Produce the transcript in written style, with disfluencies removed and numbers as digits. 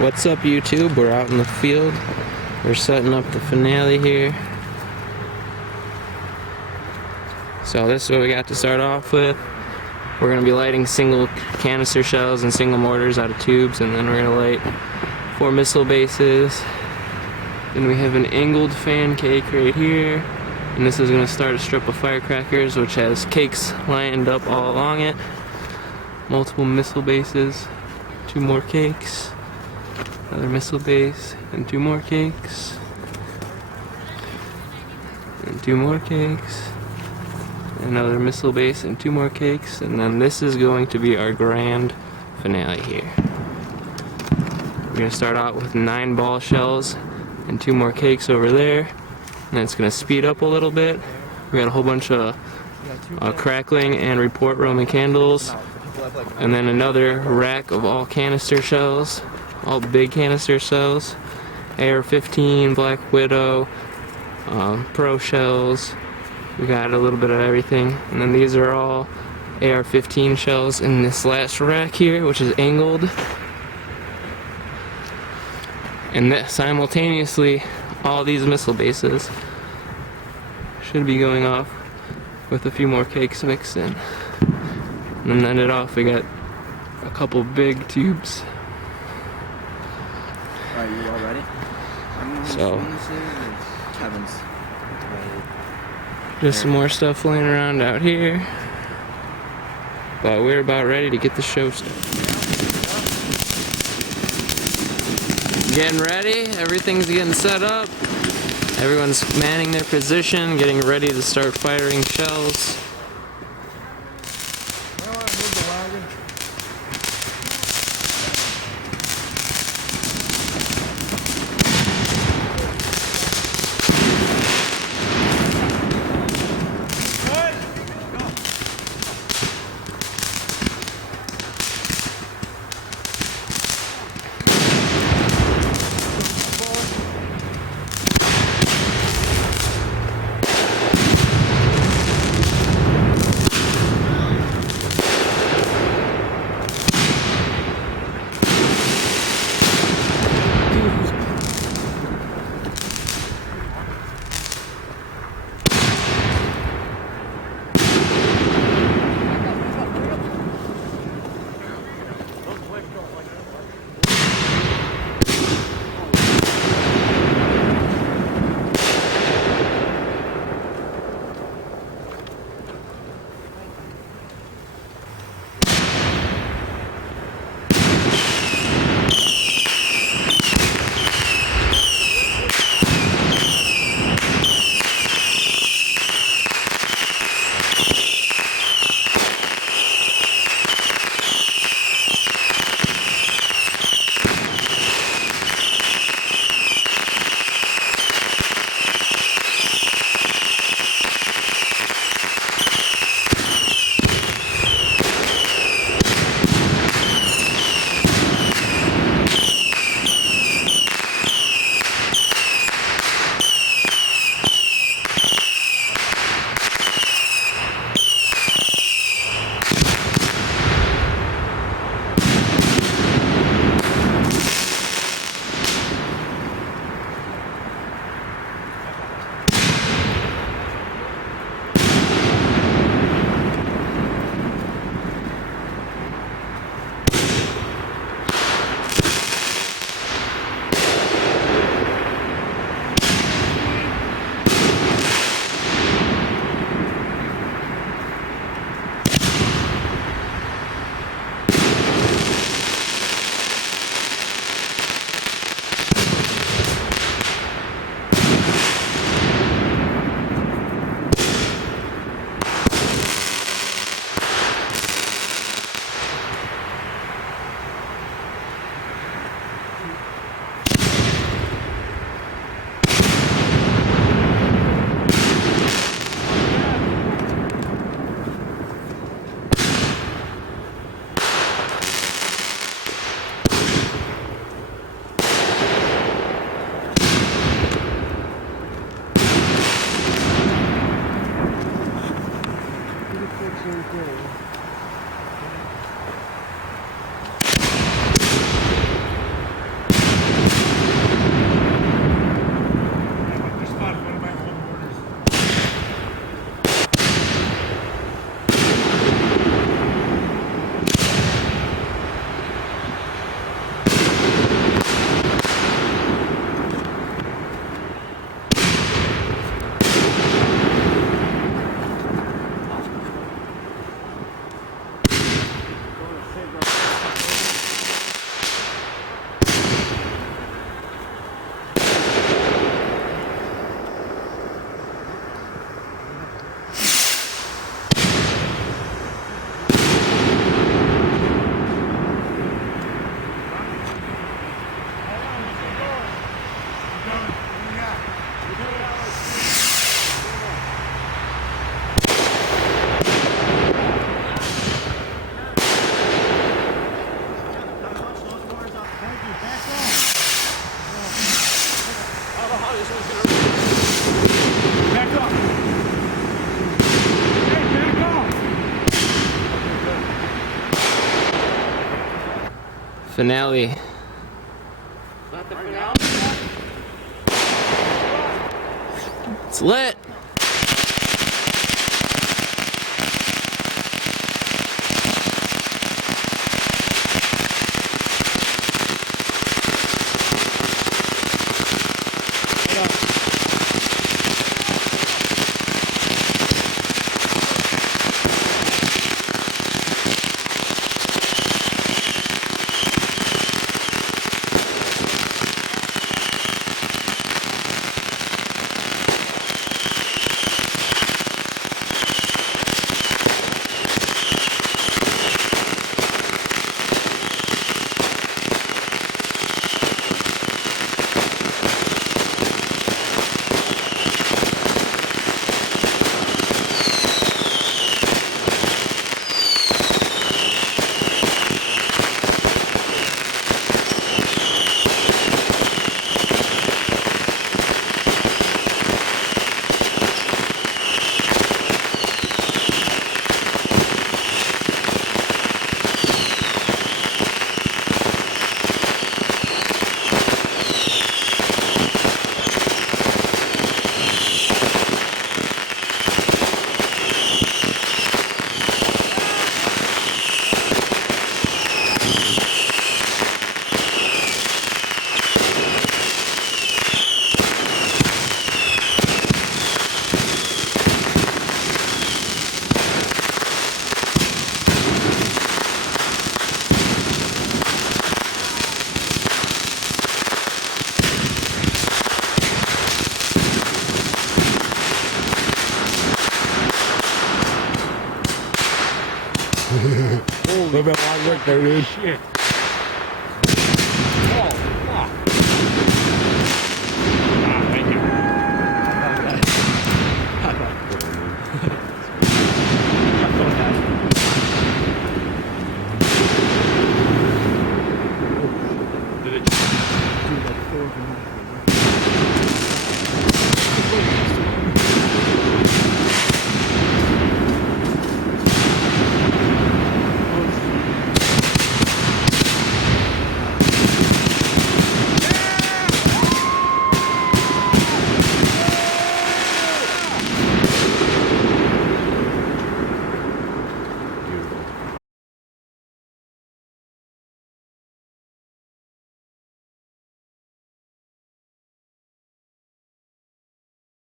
What's up, YouTube? We're out in the field. We're setting up the finale here. So this is what we got to start off with. We're going to be lighting single canister shells and single mortars out of tubes, and then we're going to light 4 missile bases. Then we have an angled fan cake right here, and this is going to start a strip of firecrackers which has cakes lined up all along it. Multiple missile bases, 2 more cakes, another missile base, and 2 more cakes, and 2 more cakes, another missile base, and 2 more cakes, and then this is going to be our grand finale here. We're going to start out with 9 ball shells and 2 more cakes over there, and it's going to speed up a little bit. We got a whole bunch of crackling and report Roman candles, and then another rack of all canister shells, all big canister shells, AR-15, Black Widow, Pro shells. We got a little bit of everything, and then these are all AR-15 shells in this last rack here, which is angled. And that simultaneously, all these missile bases should be going off with a few more cakes mixed in. And then end it off, we got a couple big tubes. Alright, you all ready? So, just some more stuff laying around out here. But we're about ready to get the show started. Getting ready, everything's getting set up. Everyone's manning their position, getting ready to start firing shells. Finale. Not the finale? It's lit. Holy shit.